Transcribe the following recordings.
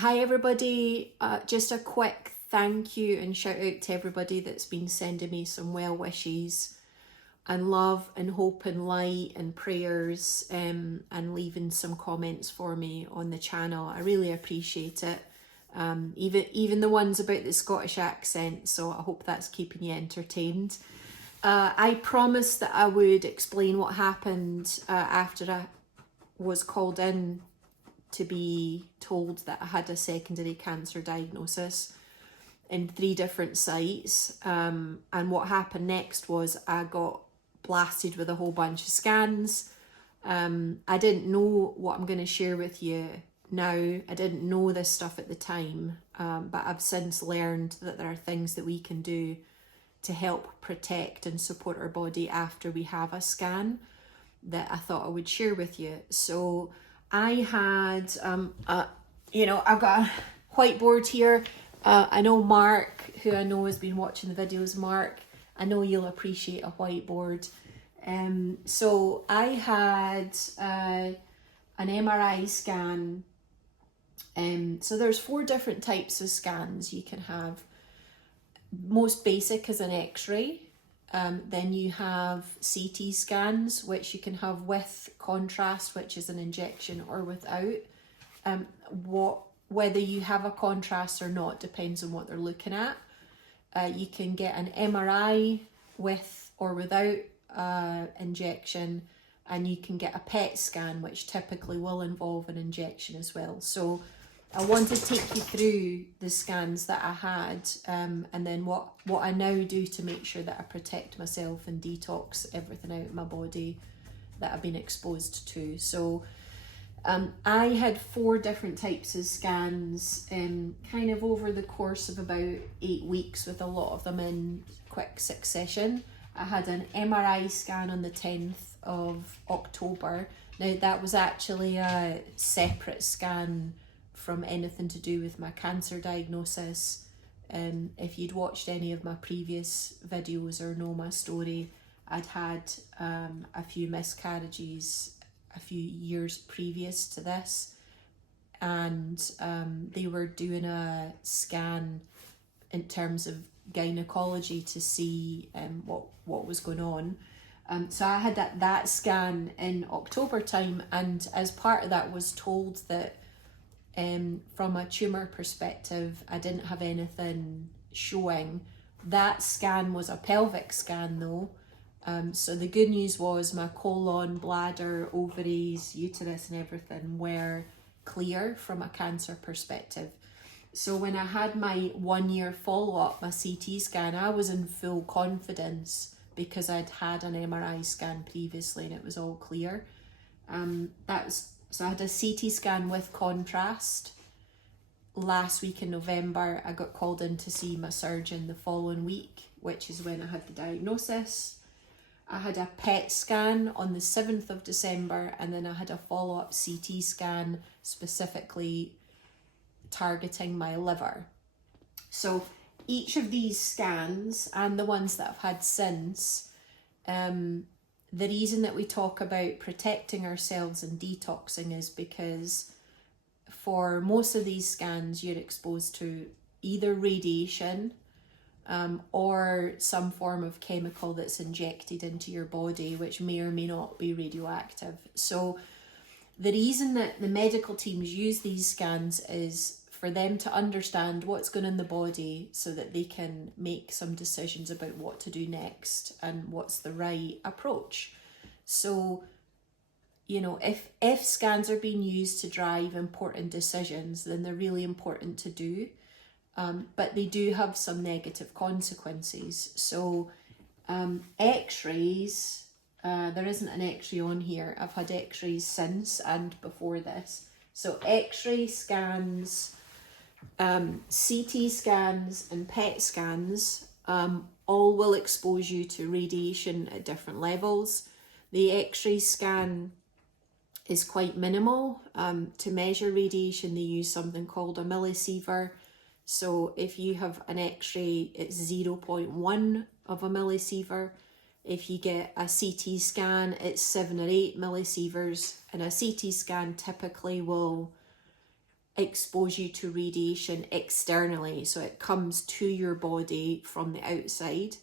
Hi everybody, just a quick thank you and shout out to everybody that's been sending me some well wishes and love and hope and light and prayers, and leaving some comments for me on the channel. I really appreciate it, even the ones about the Scottish accent, so I hope that's keeping you entertained. I promised that I would explain what happened after I was called in to be told that I had a secondary cancer diagnosis in 3 different sites. And what happened next was I got blasted with a whole bunch of scans. I didn't know what I'm going to share with you now. I didn't know this stuff at the time, but I've since learned that there are things that we can do to help protect and support our body after we have a scan that I thought I would share with you. So I had, I've got a whiteboard here. I know Mark, who I know has been watching the videos, Mark, I know you'll appreciate a whiteboard. So I had an MRI scan. So there's 4 different types of scans you can have. Most basic is an X-ray. Then you have CT scans, which you can have with contrast, which is an injection, or without. Whether you have a contrast or not depends on what they're looking at. You can get an MRI with or without injection, and you can get a PET scan, which typically will involve an injection as well. So I want to take you through the scans that I had, and then what I now do to make sure that I protect myself and detox everything out of my body that I've been exposed to. So I had 4 different types of scans, kind of over the course of about 8 weeks, with a lot of them in quick succession. I had an MRI scan on the 10th of October. Now that was actually a separate scan from anything to do with my cancer diagnosis. If you'd watched any of my previous videos or know my story, I'd had a few miscarriages a few years previous to this, and they were doing a scan in terms of gynecology to see what was going on. So I had that scan in October time, and as part of that was told that from a tumour perspective, I didn't have anything showing. That scan was a pelvic scan though. So the good news was my colon, bladder, ovaries, uterus and everything were clear from a cancer perspective. So when I had my 1-year follow-up, my CT scan, I was in full confidence because I'd had an MRI scan previously and it was all clear. So I had a CT scan with contrast. Last week in November, I got called in to see my surgeon the following week, which is when I had the diagnosis. I had a PET scan on the 7th of December, and then I had a follow-up CT scan specifically targeting my liver. So each of these scans and the ones that I've had since, the reason that we talk about protecting ourselves and detoxing is because for most of these scans, you're exposed to either radiation or some form of chemical that's injected into your body, which may or may not be radioactive. So the reason that the medical teams use these scans is for them to understand what's going on in the body so that they can make some decisions about what to do next and what's the right approach. So, if scans are being used to drive important decisions, then they're really important to do. But they do have some negative consequences. So X-rays, there isn't an X-ray on here. I've had X-rays since and before this. So X-ray scans, CT scans and PET scans all will expose you to radiation at different levels. The X-ray scan is quite minimal. To measure radiation, they use something called a millisievert. So if you have an X-ray, it's 0.1 of a millisievert. If you get a CT scan, it's 7 or 8 millisieverts, and a CT scan typically will expose you to radiation externally, so it comes to your body from the outside.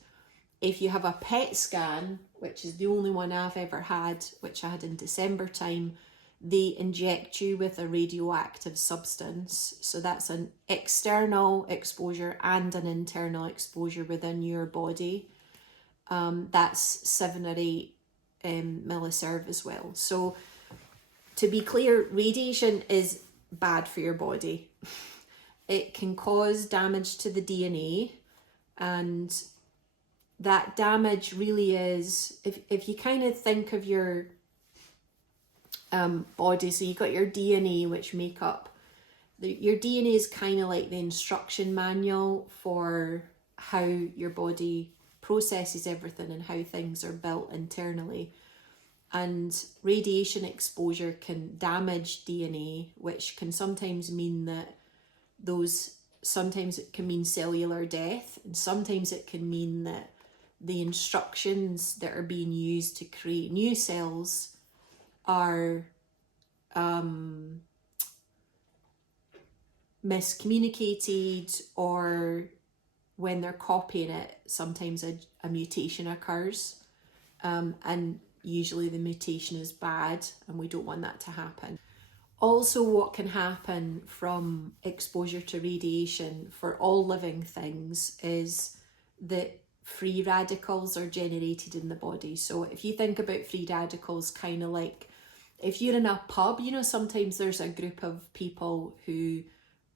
If you have a PET scan, which is the only one I've ever had, which I had in December time, they inject you with a radioactive substance. So that's an external exposure and an internal exposure within your body. That's 7 or 8 millisieverts as well. So to be clear, radiation is bad for your body. It can cause damage to the DNA, and that damage really is, if you kind of think of your body, so you've got your DNA, which make up, your DNA is kind of like the instruction manual for how your body processes everything and how things are built internally. And radiation exposure can damage DNA, which can sometimes mean that sometimes it can mean cellular death, and sometimes it can mean that the instructions that are being used to create new cells are miscommunicated, or when they're copying it, sometimes a mutation occurs, and usually the mutation is bad, and we don't want that to happen. Also, what can happen from exposure to radiation for all living things is that free radicals are generated in the body. So if you think about free radicals, kind of like if you're in a pub, sometimes there's a group of people who,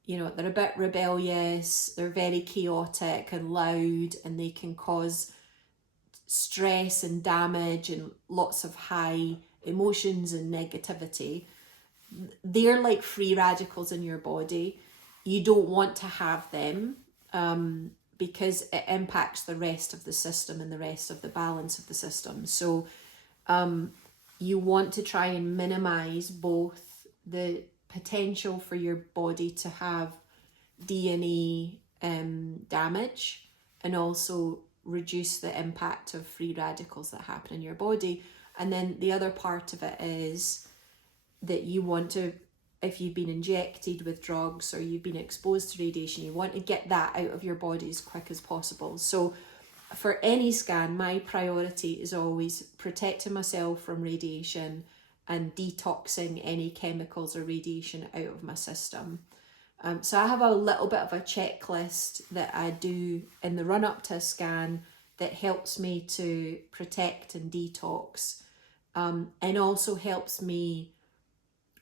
they're a bit rebellious, they're very chaotic and loud, and they can cause stress and damage and lots of high emotions and negativity. They're like free radicals in your body. You don't want to have them because it impacts the rest of the system and the rest of the balance of the system. So you want to try and minimize both the potential for your body to have DNA damage, and also reduce the impact of free radicals that happen in your body. And then the other part of it is that you want to, if you've been injected with drugs or you've been exposed to radiation, you want to get that out of your body as quick as possible. So for any scan, my priority is always protecting myself from radiation and detoxing any chemicals or radiation out of my system. So I have a little bit of a checklist that I do in the run up to a scan that helps me to protect and detox, and also helps me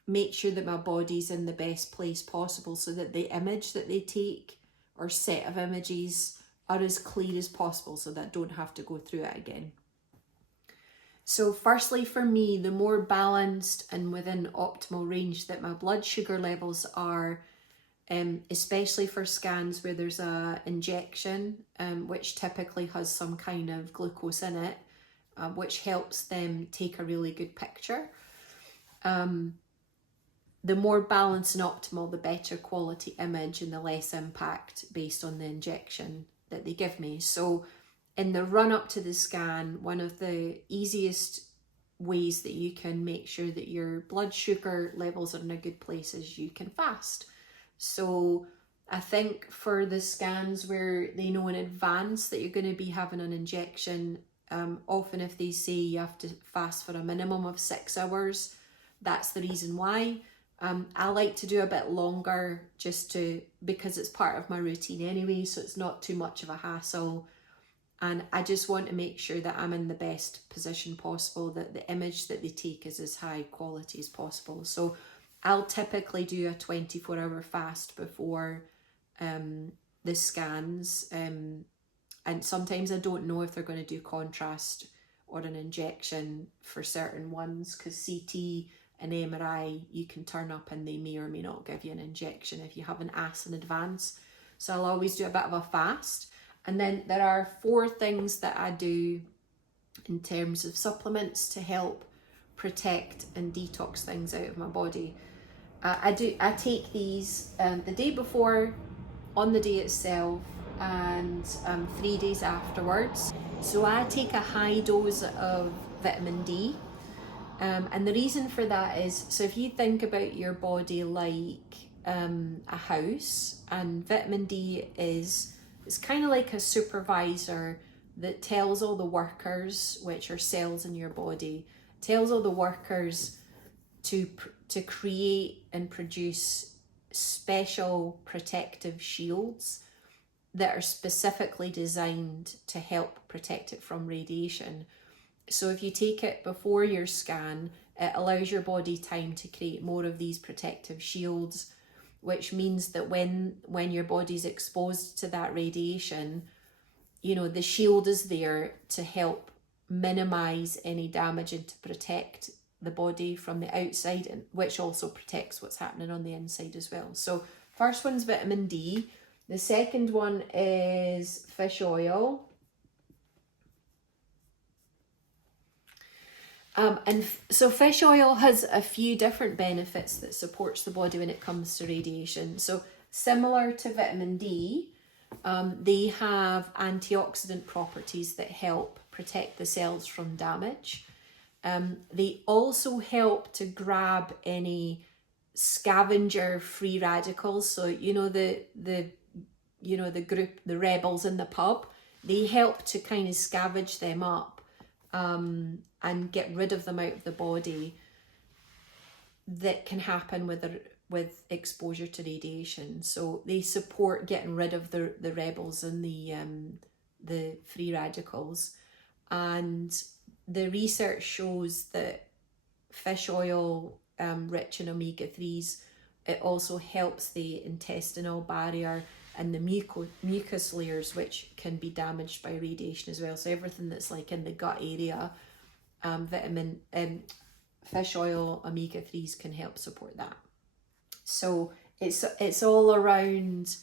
make sure that my body's in the best place possible, so that the image that they take or set of images are as clear as possible, so that I don't have to go through it again. So firstly, for me, the more balanced and within optimal range that my blood sugar levels are, especially for scans where there's a injection, which typically has some kind of glucose in it, which helps them take a really good picture. The more balanced and optimal, the better quality image and the less impact based on the injection that they give me. So in the run up to the scan, one of the easiest ways that you can make sure that your blood sugar levels are in a good place is you can fast. So I think for the scans where they know in advance that you're going to be having an injection, often if they say you have to fast for a minimum of 6 hours, that's the reason why. I like to do a bit longer because it's part of my routine anyway, so it's not too much of a hassle. And I just want to make sure that I'm in the best position possible, that the image that they take is as high quality as possible. So I'll typically do a 24-hour fast before the scans. And sometimes I don't know if they're going to do contrast or an injection for certain ones, because CT and MRI, you can turn up and they may or may not give you an injection if you haven't asked in advance. So I'll always do a bit of a fast. And then there are 4 things that I do in terms of supplements to help protect and detox things out of my body. I take these the day before, on the day itself, and 3 days afterwards. So I take a high dose of vitamin D. And the reason for that is, so if you think about your body like a house, and vitamin D is, it's kind of like a supervisor that tells all the workers, which are cells in your body, tells all the workers to create and produce special protective shields that are specifically designed to help protect it from radiation. So if you take it before your scan, it allows your body time to create more of these protective shields, which means that when your body's exposed to that radiation, you know, the shield is there to help minimize any damage and to protect the body from the outside, and which also protects what's happening on the inside as well. So first one's vitamin D. The second one is fish oil. So fish oil has a few different benefits that supports the body when it comes to radiation. So similar to vitamin D, they have antioxidant properties that help protect the cells from damage. They also help to grab any scavenger free radicals. So you know the group, the rebels in the pub, they help to kind of scavenge them up and get rid of them out of the body that can happen with exposure to radiation. So they support getting rid of the rebels and the free radicals. And the research shows that fish oil, rich in omega-3s, it also helps the intestinal barrier and the mucus layers, which can be damaged by radiation as well. So everything that's like in the gut area, fish oil, omega-3s can help support that. So it's all around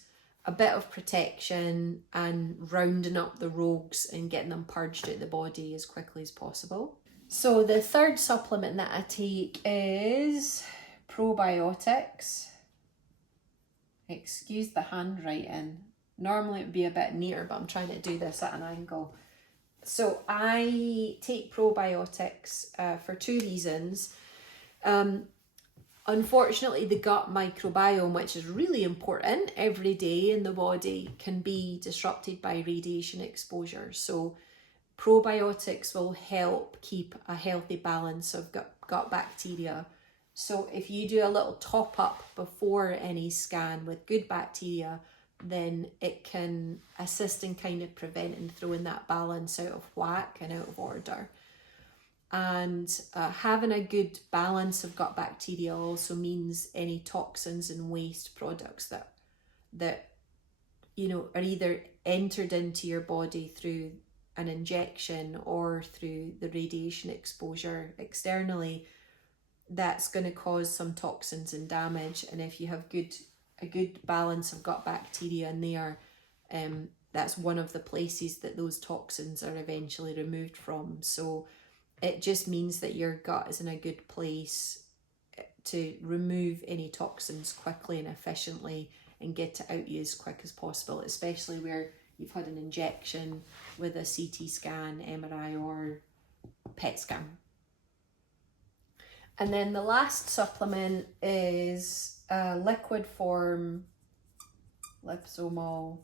a bit of protection and rounding up the rogues and getting them purged out of the body as quickly as possible. So the third supplement that I take is probiotics. Excuse the handwriting. Normally it would be a bit neater, but I'm trying to do this at an angle. So I take probiotics for two reasons. Unfortunately, the gut microbiome, which is really important every day in the body, can be disrupted by radiation exposure. So probiotics will help keep a healthy balance of gut bacteria. So if you do a little top up before any scan with good bacteria, then it can assist in kind of preventing throwing that balance out of whack and out of order. And having a good balance of gut bacteria also means any toxins and waste products that you know are either entered into your body through an injection or through the radiation exposure externally, that's going to cause some toxins and damage. And if you have a good balance of gut bacteria in there, that's one of the places that those toxins are eventually removed from. So it just means that your gut is in a good place to remove any toxins quickly and efficiently and get it out you as quick as possible, especially where you've had an injection with a CT scan, MRI or PET scan. And then the last supplement is liquid form liposomal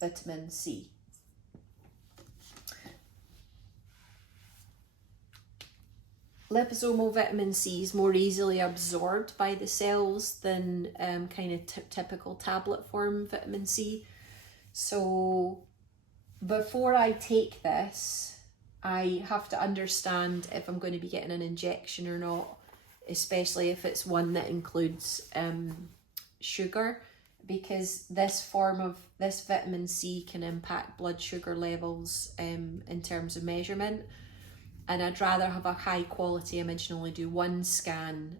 vitamin C. Liposomal vitamin C is more easily absorbed by the cells than kind of typical tablet form vitamin C. So before I take this, I have to understand if I'm going to be getting an injection or not, especially if it's one that includes sugar, because this form of this vitamin C can impact blood sugar levels in terms of measurement. And I'd rather have a high quality image and only do one scan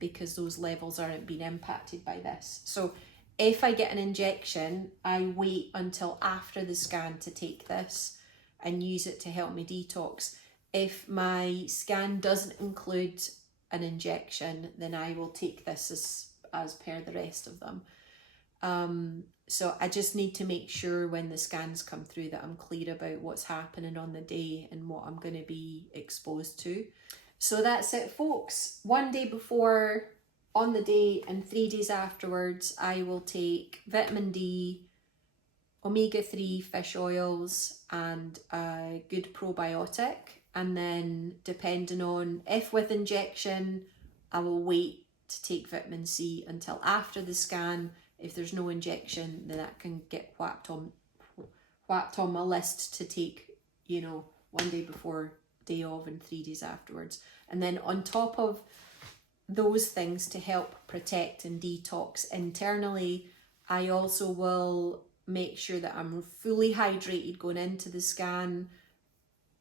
because those levels aren't being impacted by this. So if I get an injection, I wait until after the scan to take this and use it to help me detox. If my scan doesn't include an injection, then I will take this as per the rest of them. So I just need to make sure when the scans come through that I'm clear about what's happening on the day and what I'm going to be exposed to. So that's it, folks. One day before on the day and 3 days afterwards, I will take vitamin D, omega-3 fish oils, and a good probiotic. And then depending on if with injection, I will wait to take vitamin C until after the scan. If there's no injection, then that can get whacked on my list to take, you know, 1 day before, day of, and 3 days afterwards. And then on top of those things to help protect and detox internally, I also will make sure that I'm fully hydrated going into the scan,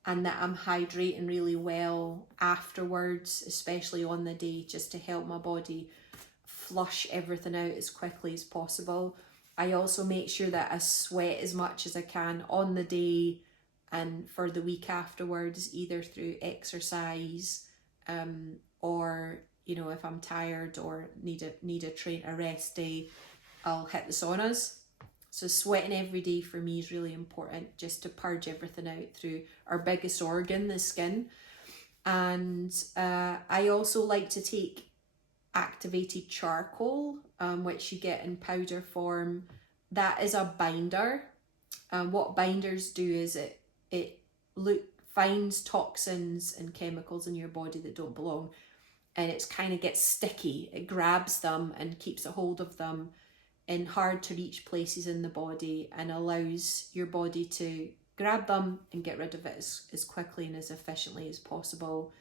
and that I'm hydrating really well afterwards, especially on the day, just to help my body flush everything out as quickly as possible. I also make sure that I sweat as much as I can on the day and for the week afterwards, either through exercise, or, you know, if I'm tired or need a rest day, I'll hit the saunas. So sweating every day for me is really important, just to purge everything out through our biggest organ, the skin. And I also like to take activated charcoal, which you get in powder form. That is a binder. What binders do is it finds toxins and chemicals in your body that don't belong, and it's kind of gets sticky. It grabs them and keeps a hold of them in hard to reach places in the body, and allows your body to grab them and get rid of it as quickly and as efficiently as possible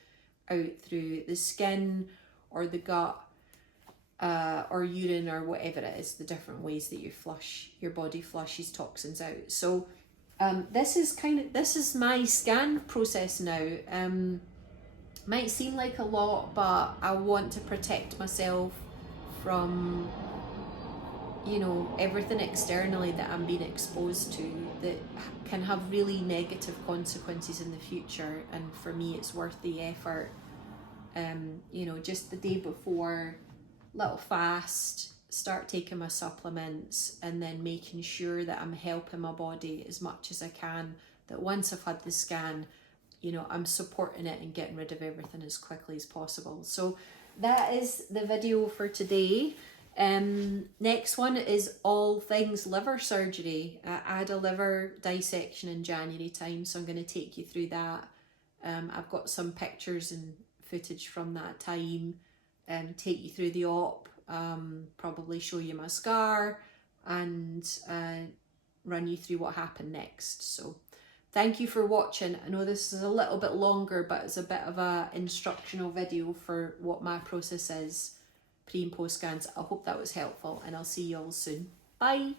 out through the skin or the gut, or urine, or whatever it is, the different ways that your body flushes toxins out. So this is my scan process now. Might seem like a lot, but I want to protect myself from, you know, everything externally that I'm being exposed to that can have really negative consequences in the future. And for me, it's worth the effort. You know, just the day before, little fast, start taking my supplements, and then making sure that I'm helping my body as much as I can, that once I've had the scan, you know, I'm supporting it and getting rid of everything as quickly as possible. So that is the video for today. Next one is all things liver surgery. I had a liver dissection in January time, so I'm going to take you through that. I've got some pictures and footage from that time, take you through the op, probably show you my scar, and run you through what happened next. So thank you for watching. I know this is a little bit longer, but it's a bit of a instructional video for what my process is pre and post scans. I hope that was helpful, and I'll see you all soon. Bye.